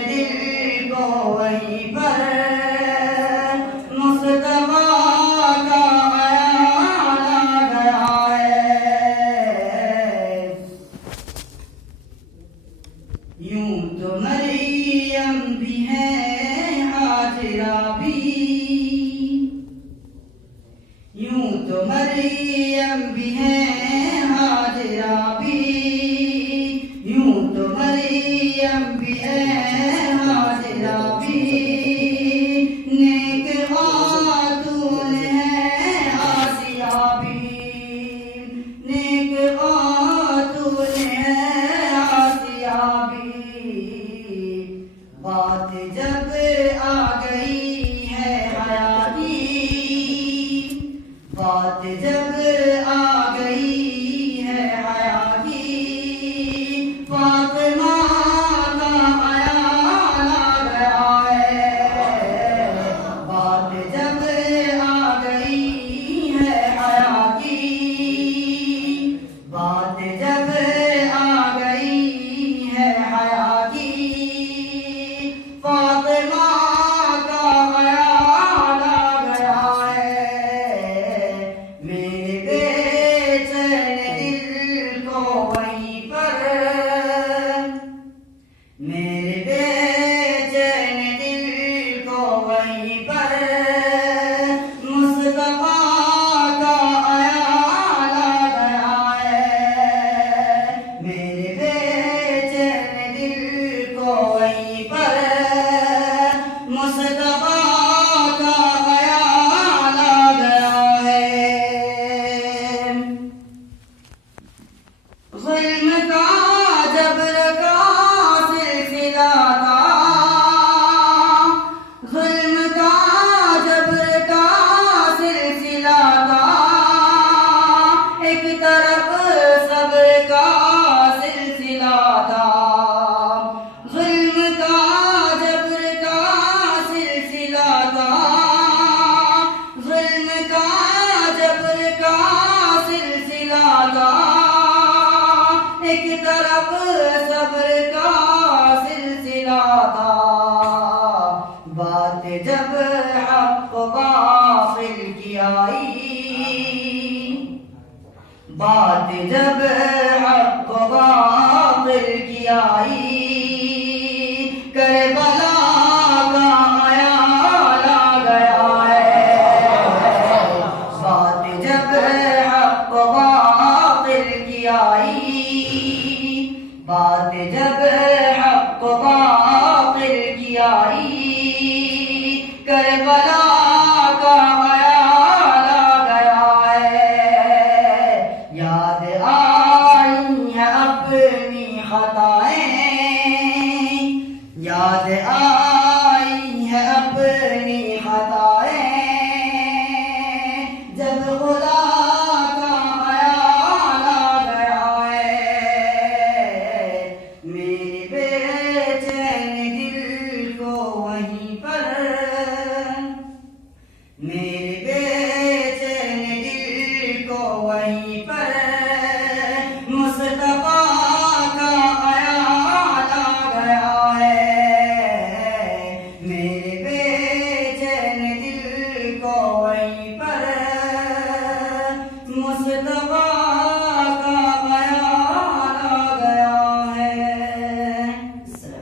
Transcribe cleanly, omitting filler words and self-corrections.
दिल को वहीं पर मुस्तफा का ख्याल आ गया है। यूं तो मरियम भी है हाजिरा भी, यूं तो मरियम भी है हाजिरा भी, यूं तो मरियम भी है हाजिरा भी। नेक खातून है आसिया भी, नेक खातून है आसिया भी। बात जब आ गई है हया की, बात जब आ गई है हया की, फातिमा का ख्याल आ गया है। बात जब आ गई है हया की, बात जब आ गई है हया की, फातिमा का ख्याल आ गया है। मेरे बेचैन दिल को वहीं पर, मेरे बेचैन दिल को वहीं पर मुस्तफा का ख्याल आ गया है। मेरे बेचैन दिल को वहीं पर मुस्तफा का ख्याल आ गया है। ज़ुल्म का जबर का सिलसिला था, ज़ुल्म का जबर का सिलसिला था। एक तरफ सब्र का सिलसिला था, ज़ुल्म का जबर का सिलसिला था, ज़ुल्म का जबर का सिलसिला था। एक तरफ सब्र का सिलसिला था। बात जब हक़ बातिल की आई, बात जब हक़ बातिल की आई, करबला का ख्याल आ गया है। बात जब हक़ बातिल की आई, बात जब हक़ बातिल की आई, करबला का ख्याल आ गया है। याद आई है अपनी खताएं, याद